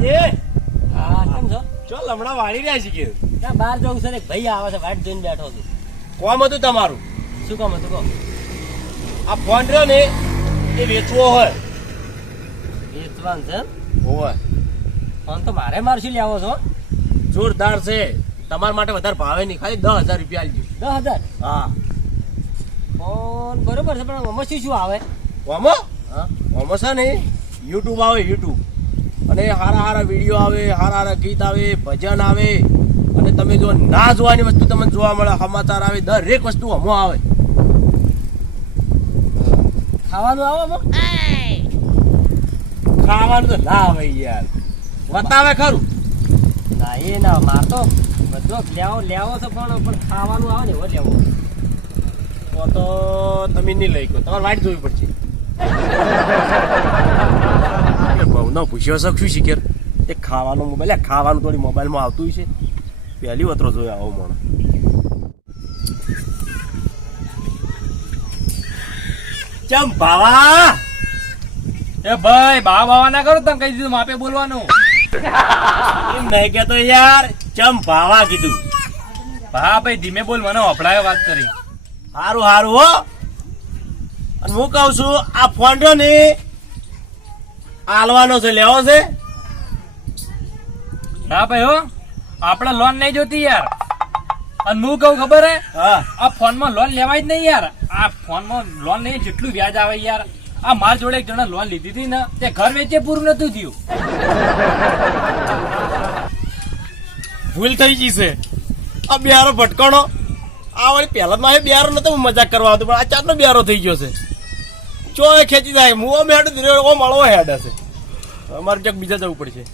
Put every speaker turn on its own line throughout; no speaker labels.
ફૂમતાજી
હા કેમ છો?
ચો લમણા વાળી રહ્યા છે કે.
ત્યાં બહાર જવું છે ને? એક ભાઈ આવે છે વાટ જોઈને બેઠો છું.
કોમ હતું તમારું?
શું કોમ હતું કહો.
આ ફોન રહ્યો ને એ વેચવો હોય.
વેચવાનું છે?
હોય.
ફોન તો મારે મારશું લેવો છો
જોરદાર છે. તમારા માટે વધારે ભાવે નહીં ખાલી દસ હજાર રૂપિયા આલજો.
દસ હજાર?
હા.
ફોન બરોબર છે પણ આમાં શું શું આવે?
ઓમો?
હા.
ઓમો છે ને યુટ્યુબ આવે યુટ્યુબ અને હારા સારા વીડિયો આવે સારા સારા ગીત આવે ભજન આવે. અને તમે જો ના જોવાની વસ્તુ તમને જોવા મળે સમાચાર આવે દરેક વસ્તુ હમો આવે.
ખાવાનું આવે
ખાવાનું તો ના આવે યાર. બતાવે ખરું.
ના એ ના માર તો બધો લેવો લેવો તો પણ પણ ખાવાનું આવે ને એવો લેવો.
તો તો તમે નહીં લઈ ગયો તમારે વાઈટ જોવી પડશે. ભાવનો પૂછ્યો છે શું શીખેર એ ખાવાનો મોબાઈલ ખાવાનું થોડી મોબાઈલમાં આવતું છે પહેલી વતરો જોયો આવો મને ચમ ભાવા?
એ ભાઈ બા બાવા ના કરો તમે કહી દીધું માપે બોલવાનું.
એમ નહીં કેતો યાર. ચમ ભાવા કીધું.
હા ભાઈ ધીમે બોલ મને અફડાયો વાત કરી.
હારું હારું હો. અને હું કહું છું આ ફોન ને આલવાનો છે લેવો છે.
ના ભાઈ હો આપણે લોન નહીં જોતી યાર. અને હું કહું ખબર હે
હા.
આ ફોનમાં લોન લેવાય જ નહીં યાર. આ ફોનમાં લોન નહીં જેટલું વ્યાજ આવે યાર. આ માર જોડે એક જણા લોન લીધી હતી ને તે ઘર વેચે પૂરું નતું થયું.
ભૂલ થઈ ગઈ છે. આ બિહારો ભટકાણો. આ વળી પહેલા માં બિહારો નતો હું મજાક કરવા આવતો પણ આ ચારનો બિહારો થઈ ગયો છે. ચો એ ખેંચી જાય હું ઓમ હેડ ધીરે ઓ મળવો હેડ હશે અમારે ક્યાંક બીજા જવું પડશે.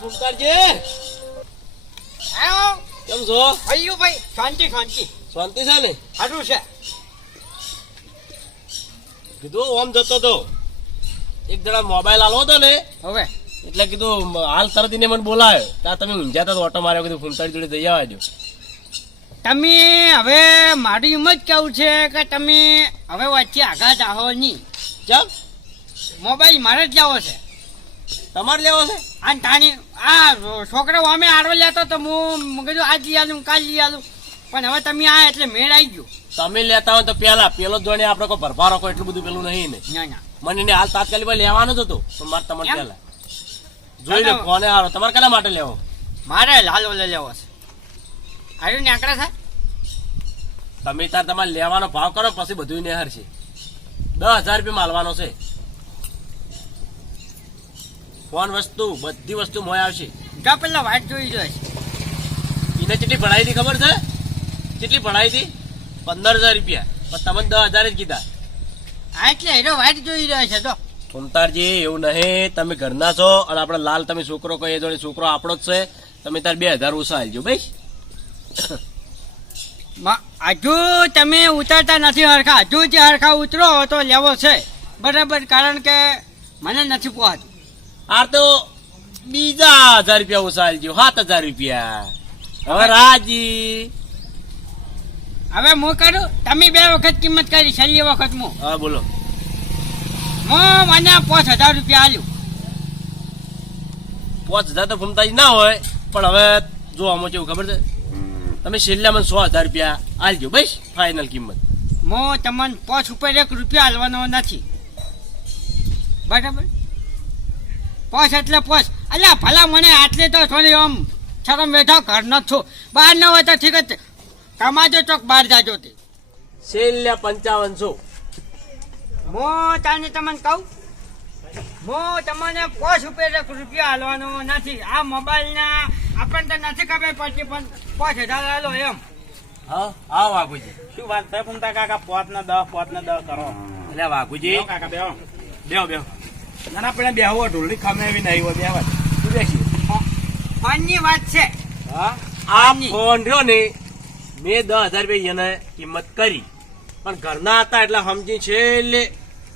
ફૂમતારજી કેમ છો?
ભાઈ શાંતિ શાંતિ.
શાંતિ છે ને?
સારું છે.
કીધું ઓમ જતો તો. એક જણા મોબાઈલ આલો હતો ને
હવે?
એટલે કીધું હાલ તરત એને મને બોલાયો. ત્યાં તમે ઊંઝાતા તો ઓટો માર્યો કીધું ફૂલતાડી જોડે જઈ આવજો
તમે હવે મારી એમ જ કેવું છે કે તમે હવે વચ્ચે આગા જાહો નહીં.
ચાલ
મોબાઈલ મારે જ લેવો છે.
તમારે લેવો છે?
આ તાની આ છોકરાઓ અમે આડો લેતો તો હું કીધું આજ લઈ આલું કાલ લઈ આલું. પણ હવે તમે આ એટલે મેળ આવી ગયો.
તમે લેતા હોય તો પેલા પેલો જોડે આપણે કોઈ ભરભારો કોઈ એટલું બધું પેલું નહીં ને.
ના ના.
મને એને હાલ તાત્કાલિક લેવાનો જ હતો. પણ મારે તમારે? પેલા જોઈ લો કોને. હારો તમારે કના માટે લેવો?
મારે લાલ ઓલે લેવો છે. આવ્યો ને આંકડા સાહેબ
તમે તાર તમારે લેવાનો ભાવ કરો પછી બધું નેહર છે. દસ હજાર રૂપિયા માલવાનો છે. ફોન વસ્તુ બધી વસ્તુ મોય આવશે.
જા પેલા વાટ જોઈ જાય
એને કેટલી ભણાઈ હતી ખબર છે? કેટલી ભણાઈ હતી? પંદર હજાર રૂપિયા. પણ તમે દસ હજાર જ કીધા.
આ એટલે એનો વાટ જોઈ રહ્યો છે તો
સુમતારજી એવું નહીં તમે ઘરના છો અને આપણે લાલ તમે છોકરો કહીએ જોડે છોકરો આપણો જ છે. તમે તાર બે હજાર ઓછા આલજો ભાઈ
મ- હજુ તમે ઉતરતા નથી હરખા. હજુ જે હરખા ઉતરો તો લેવો છે. બરાબર કારણ કે મને નથી પહોંચતું
આ તો બીજા હજાર રૂપિયા ઓછા આલજો સાત હજાર રૂપિયા. હવે રાજી.
હવે હું કરું? તમે બે વખત કિંમત કરી છેલ્લી વખત હું.
હા બોલો.
હું મને પાંચ હજાર રૂપિયા આલ્યું
પાંચ હજાર તો ફૂમતાજી ના હોય પણ હવે જો આમાં કેવું ખબર છે? તમે છેલ્લા મને સો હજાર રૂપિયા આલજો ભાઈ ફાઇનલ કિંમત.
હું તમને પાંચ ઉપર એક રૂપિયા આલવાનો નથી. બરાબર? પાંચ એટલે પાંચ. અલ્યા ભલા મને આટલે તો થોડી આમ શરમ બેઠા ઘર નથી છું. બહાર ન હોય તો ઠીક જ છે. કમાજો ચોક બહાર જાજો તે.
છેલ્લા પંચાવનસો
હું તને તમને કહું? હું તમને પાંચ ઉપર રૂપિયા હાલવાનો નથી. આ મોબાઈલના આપણને તો નથી ખબર પડતી પણ પાંચ હજાર હાલો એમ.
હા હા વાઘુજી.
શું વાત થાય ફૂમતા કાકા? પોત ને દસ પોત ને દસ કરો.
એટલે વાઘુજી.
કાકા બેહો.
બેહો બેહો.
ના ના આપણે બેહવો ઢોલની ખમે એવી નહીં હોય બેહવા
તું બેસી
ફોનની વાત છે.
હા?
આ ફોન રહ્યો ને મેં દસ હજાર રૂપિયા એને કિંમત કરી. પણ ઘરના હતા એટલે સમજી છેલ્લે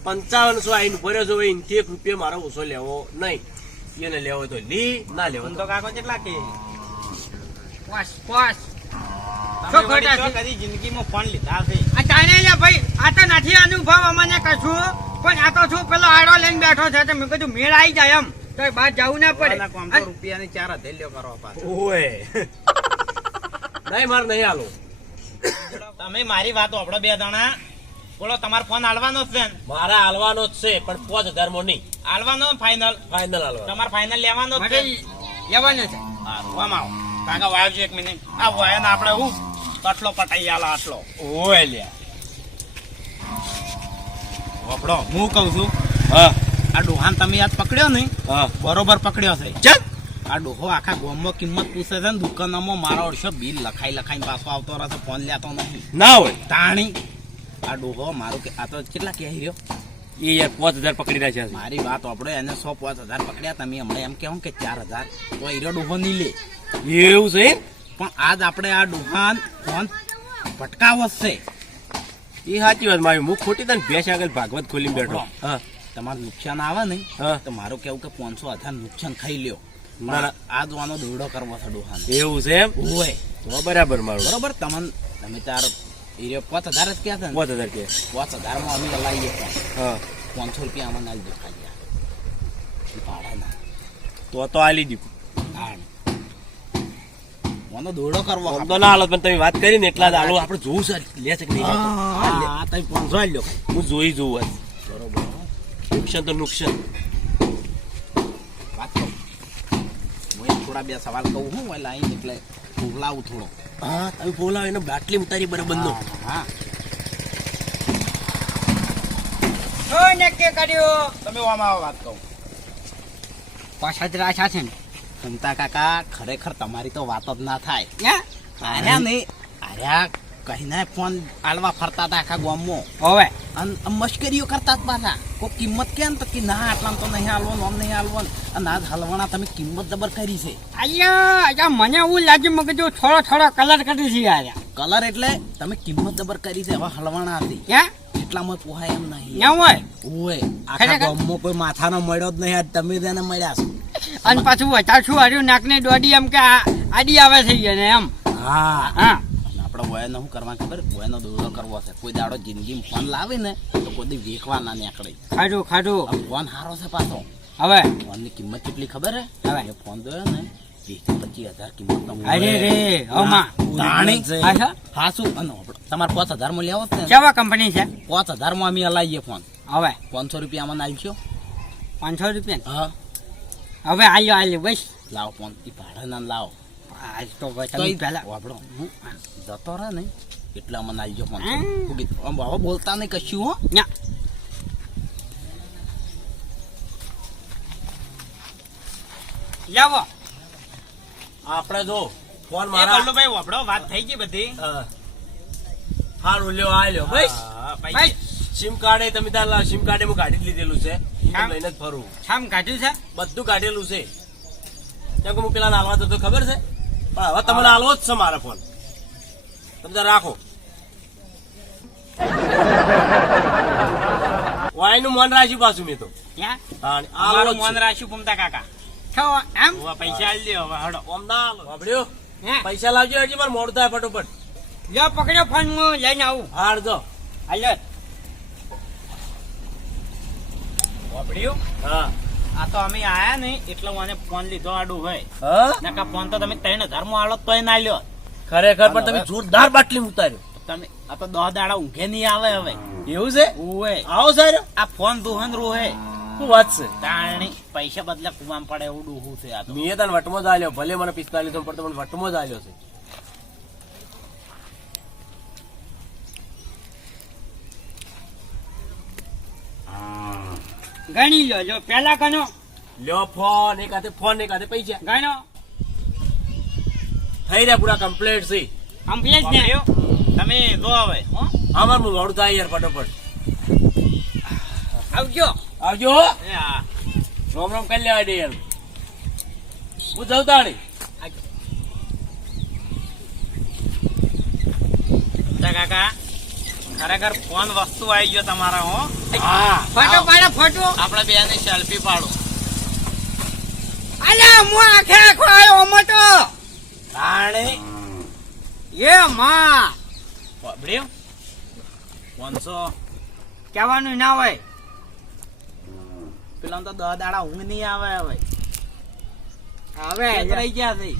પંચાવનસો આઈને ભર્યો છો એનથી એક રૂપિયા મારો ઓછો લેવો નહીં. એને લેવો તો લી ના લેવો તો
કાકો કેટલા કે?
પોસ પોસ
જિંદગીમાં ફોન લીધા છે.
આ તાણે ભાઈ આ તો નથી અનુભવ અમને કશું. પણ આ તો શું પેલો આડો લઈને બેઠો છે તો મેં કીધું મેળ આવી જાય એમ. તો બહાર જવું ના પડે.
રૂપિયાની ચાર હથેલીઓ કરો પાછા.
નહીં મારે નહીં હાલો.
તમે મારી વાત આપડો બે દાણા બોલો તમારો ફોન હાલવાનો જ છે ને?
મારે હાલવાનો જ છે પણ પાંચ હજારમાં નહીં.
હાલવાનો ફાઈનલ
ફાઇનલ હાલવાનો.
તમારે ફાઇનલ લેવાનો જ છે?
લેવાનો છે.
હારું, આમ આવો. કાકા વાવજો એક મિનિટ આ વાયન આપણે હું? કટલો પટાઈ આલો આટલો.
ઓએ લ્યા
આપડો હું કહું છું
હા.
આ ડોહાન તમે યાદ પકડ્યો ને
હા.
બરોબર પકડ્યો છે.
ચાલ.
આ ડોહો આખા ગામમાં કિંમત પૂછે છે ને દુકાનોમાં મારો અડશો બિલ લખાઈ લખાઈને પાછો આવતો રહેશે ફોન લેતો નહીં.
ના હોય.
તાણી. આ ડોહો મારું કે આ તો કેટલા કહે રહ્યો?
એ યાર પાંચ હજાર પકડી રહ્યા છે.
મારી વાત આપણે એને સો પાંચ હજાર પકડ્યા તમે હમણાં એમ કેવું કે ચાર હજાર. તો હીરો ડોહો નહીં લે.
એવું છે?
પણ આજ આપણે આ ડોહાન ફોન ભટકાવશે.
એ સાચી વાત મારી હું ખોટી તને ભેંસ આગળ ભાગવત ખોલી બેઠો. હા.
તમારું નુકસાન આવે ને
હા.
તો મારું કેવું કે પાંચસો હજાર નુકસાન ખાઈ લ્યો.
ના, ના.
આ જોવાનો દોડો કરવો છે ડોહાને.
એવું છે એમ?
ઓય
તો બરાબર મારું.
બરોબર? તમને તમે તાર હીરો પાંચ હજાર જ ક્યાં છે
પાંચ હજાર કે
પાંચ હજારમાં અમે લાવીએ
હા.
પાંચસો રૂપિયા આમાં નાલી દો ખાલી એ ભાડા ના.
તો તો આલી દીધું.
મને દોડો કરવો
આમ તો ના હાલો પણ તમે વાત કરી ને એટલા જ હાલો. આપણે જોવું છે. લે છે કે નહીં?
હા તમે પાંચસો આલી લો
હું જોઈ જોઉં આજ.
બરોબર
નુકસાન તો નુકસાન.
વાત એક થોડા બે સવાલ કહું હું એટલે અહીં એટલે ફૂગલાવું થોડો.
હા તમે બોલાવો એને બાટલી ઉતારી બરાબર નો
હા
નક્કી કર્યું.
તમે આમાં વાત કહું.
પાછા જ રાછા છે ને.
સંતા કાકા ખરેખર તમારી તો વાત જ ના થાય.
હે?
આર્યા નહીં. આર્યા કહીને ફોન આલવા ફરતા હતા આખા ગામમાં.
હવે
અને મશ્કરીઓ કરતા જ પાછા. કોઈ કિંમત કેમ? તો કે ના આટલામાં તો નહીં હાલવાનું આમ નહીં હાલવાનું અને આજ હલવાના તમે કિંમત જબર કરી છે.
અહીંયા અહીંયા મને એવું લાગ્યું મગજ થોડો થોડો કલર કરી છે યાર.
કલર એટલે તમે કિંમત જબર કરી છે હવે હલવાના હતી.
ક્યાં
એટલામાં પોહાય એમ નહીં.
ના હોય?
ઓય આખા? ગામમાં કોઈ માથાનો મળ્યો જ નહીં. આજ તમે તેને મળ્યા છો.
અને પાછું વચાશું શું હાર્યું? નાકને દોડી એમ કે આ- આડી આવે છે એને એમ.
હા.
હા.
આપણે શું કરવા ખબર? વયનો દોડો કરવો છે. કોઈ દાડો જિંદગીમાં ફોન લાવે ને તો કોઈ વેકવા ના નીકળે.
ખાજો
ખાજો ફોન સારો છે પાછો.
હવે?
ફોનની કિંમત કેટલી ખબર હે?
હવે.
ફોન જોયો ને પચીસ રૂપિયા
પાંચસો રૂપિયા? હવે આલ્યો આલ્યો બસ.
લાવો ફોન. ભાડા ના લાવો.
આજ તો તમે પહેલા
વાપરો હું જતો રહે ને એટલા મને ફોન
હમ.
હવે બોલતા નહીં કશું હો.
ના. લાવો
આપણે જો ફોન
એ
મારા
ભાઈ વાપરો વાત થઈ ગઈ બધી.
હા. હારું લ્યો આ લ્યો બસ.
ભાઈ.
સિમ કાર્ડ એ તમે તાર સિમ કાર્ડ હું કાઢી લીધેલું છે. લઈને જ ફરું.
શામ કાઢ્યું છે?
બધું કાઢેલું છે. કેમ કે હું પેલા નાલવા તો ખબર છે? પણ હવે તમને આલવો જ છે મારા ફોન તમે રાખો. વાયનું મન રાખ્યું પાછું મેં તો.
મોન. રાખ્યું ભૂમતા કાકા.
એમ?
પૈસા આલી દો હવે હડો.
ના. પૈસા લાવજો હજી મારે મોડું થાય ફટોફટ.
લ્યો પકડ્યો ફોન હું લઈને આવું.
હાર જો.
હાલ્યો
વાપર્યું?
હા.
આ તો અમે આયા ને એટલે મને ફોન લીધો આડું હોય નકા ફોન તો તમે ત્રણ હજારમાં આલો તોય ના લ્યો
ખરેખર પણ તમે જોરદાર બાટલી ઉતાર્યો.
તમે આ તો દો દાડા ઊંઘે નહીં આવે હવે.
એવું છે?
ઓય
આવો સર
આ ફોન દુહન રૂહે
શું વાત છે?
તાણી પૈસા બદલે કુવામ પડે એવું ડૂહું છે આ
મેં તને વટમો જ આલ્યો. ભલે મને પિસ્તાલીસ પડતો પણ વટમો જ આલ્યો છે.
ગણી લો જો પેલા ગણો.
લ્યો ફોન એક હાથે ફોન એક હાથે પૈસા.
ગણો.
થઈ રહ્યા પૂરા કમ્પ્લીટ છે.
કમ્પ્લેટ ને?
આવ્યો તમે જો હવે હો?
અમાર હું મોડું થાય યાર ફટાફટ.
આવજો.
આવજો. રોમ રોમ કરી લેવા દે યાર હું જઉં તાણી.
ભૂમતા કાકા. ખરેખર ફોન વસ્તુ આવી ગયો તમારા હો.
ફોટો પાડો ફોટો
આપણે બે ની સેલ્ફી પાડો.
અલ્યા હું આખે આખો આવ્યો ઓમો તો.
તાણે
એ માં.
બબડ્યો પાંચસો.
કહેવાનું ના હોય.
પેલા તો દહ દાડા ઊંઘ નહીં આવે હવે.
હવે
રહી ગયા છે.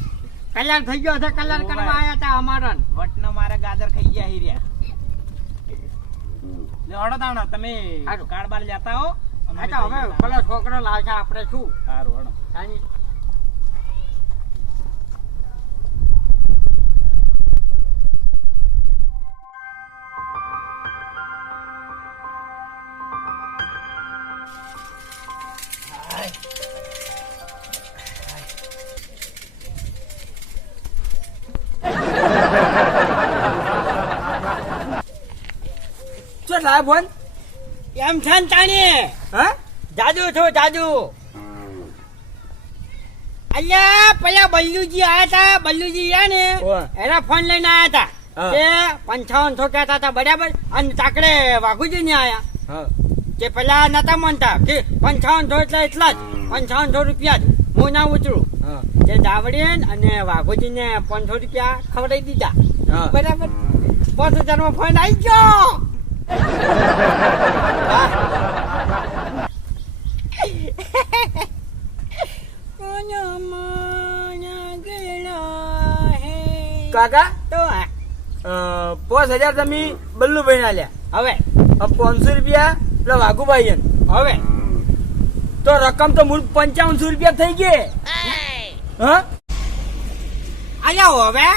કલ્યાણ થઈ ગયો છે કલ્યાણ કરવા આવ્યા હતા અમારા
વટના મારે ગાજર ખાઈ ગયા હીર્યા લે હળો તાણો તમે
હારું.
કાર્ડ બાર લેતા હો અમે
હા તો હવે
જઈએ
પેલો છોકરો લાવશે આપણે શું
હારું હળો
સાંજે.
શું લાય ફોન
એમ છે ને તાણી.
હા?
જાદુ છો જાદુ. અલ્યા પેલા બલ્લુજી આયા હતા બલ્લુજી રહ્યા ને એના ફોન લઈને આયા. હતા તે પંચાવનસો કહેતા હતા બરાબર? અને તાકડે વાઘુજી ને આયા. કે પેલા નતા માનતા. કે પંચાવનસો એટલે એટલા જ. પંચાવનસો રૂપિયા જ. હું ના ઉતરું. તે દાવડીન અને વાઘુજી ને પાંચસો રૂપિયા ખવડાવી દીધા. બરાબર? પાંચ હજારમાં ફોન આવી ગયો.
કાકા?
તો આ,
પાંચ હજાર તમે બલ્લુભાઈ ના લ્યા
હવે.
પાંચસો રૂપિયા પેલા વાઘુભાઈ
હવે.
તો રકમ તો મૂળ પંચાવનસો રૂપિયા થઈ ગઈ. હા?
અલ્યા હવે.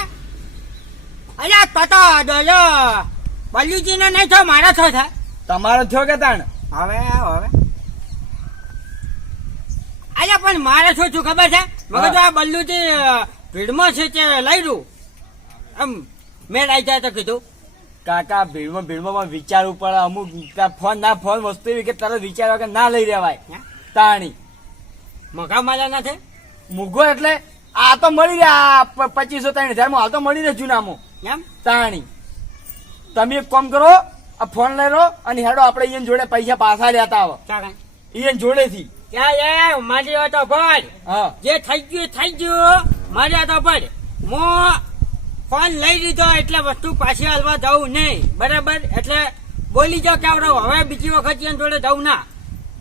અલ્યા તો તો ડોલો બલ્લુજી ને નહીં થયો મારા થયો છે.
તમારો થયો કે તાણ?
હવે હવે. અરે પણ મારે શું છું ખબર છે? મગર આ બલ્લુજી ભીડમાં છે તે લઈ લઉં એમ મેળ આવી જાય તો કીધું.
કાકા ભીડમાં ભીડમાં વિચાર પડે. અમુક ફોન ના ફોન વસ્તુ એવી કે તરત વિચારવા કે ના લઈ રેવાય
હે?
તાણી.
મગા માલા ના છે
મૂગો એટલે આ તો મળી રહ્યા. પચીસો ત્રણ હજારમાં હાલ તો મળી રહે જૂનામાં.
એમ?
તાણી. તમે એક કામ કરો આ ફોન લઈ લો અને હેડો આપણે ઈયન જોડે પૈસા પાછા લેતા આવો. ઈયન જોડેથી.
મારી વાત ભર જે થઈ ગયું થઈ ગયું. મારી વાત તો મો હું ફોન લઈ લીધો એટલે વસ્તુ પાછી હાલવા જવું નહીં. બરાબર? એટલે બોલી જાઓ કે આવડો હવે બીજી વખત એની જોડે જવું ના.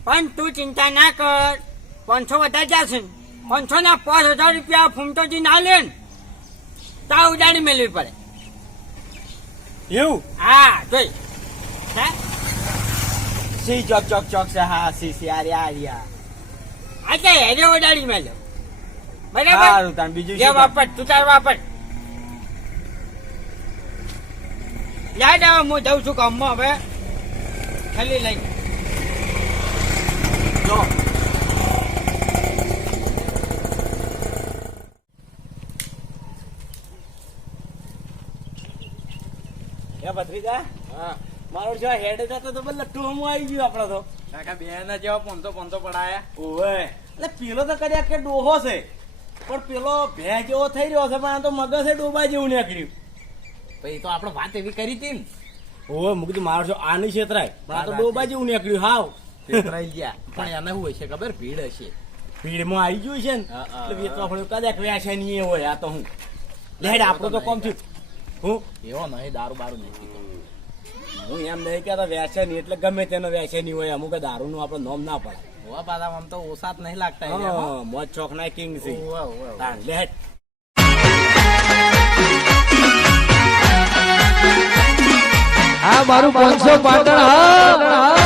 પણ તું ચિંતા ના કર. પાંચસો વધારે જશે ને. પાંચસો ના પાંચ હજાર રૂપિયા ફૂમતોજી ના લે ને. તા ઉડાડી મેળવી પડે.
એવું
હા જોઈ?
સી ચોક ચોક ચોક છે હા સી સી આર્યા આર્યા
આ કે ઓડાડી મેળ્યો બરાબર
સારું તાણ બીજું
જે વાપટ તું તાર વાપર યાદ આવે હું જઉં છું ગામમાં હવે ખાલી લઈને
જો એ ભત્રીજા
હા.
મારો જો હેડ હતો તો બદલે ટોમો આવી ગયો આપડે તો.
કાકા બે ના જેવા પોનસો પોનસો પડાયા.
ઓવે. એટલે પેલો તો કર્યા કે ડોહો છે પણ પેલો ભે જેવો થઈ રહ્યો છે પણ આ તો મગજ છે ડોબા જેવું નીકળ્યું.
પછી તો આપણે વાત એવી કરી હતી ને.
ઓવે મું કીધું મારો છો આની છેતરાય પણ આ તો ડોબા જેવું નીકળ્યું હાવ.
છેતરાઈ ગયા. પણ એને શું હશે ખબર? ભીડ હશે.
ભીડમાં આવી ગયું છે ને એટલે વેચવા પડ્યું કદાચ વ્યાસે નહીં હોય આ તો હું. લેડ આપણો તો કોમ થયું. હું?
એવો નહીં દારૂ બારૂ નહીં પીતો.
હું એમ નહીં કહેતો વેચે નહીં એટલે ગમે તેનો વેચે નહીં હોય. અમુક દારૂ નું આપણું નોમ ના પડે.
હોવા પાછા આમ તો ઓછા જ નહીં લાગતા.
મોજ ચોક ના કિંગ છે.
આ મારું પાંચસો પાટણ હા.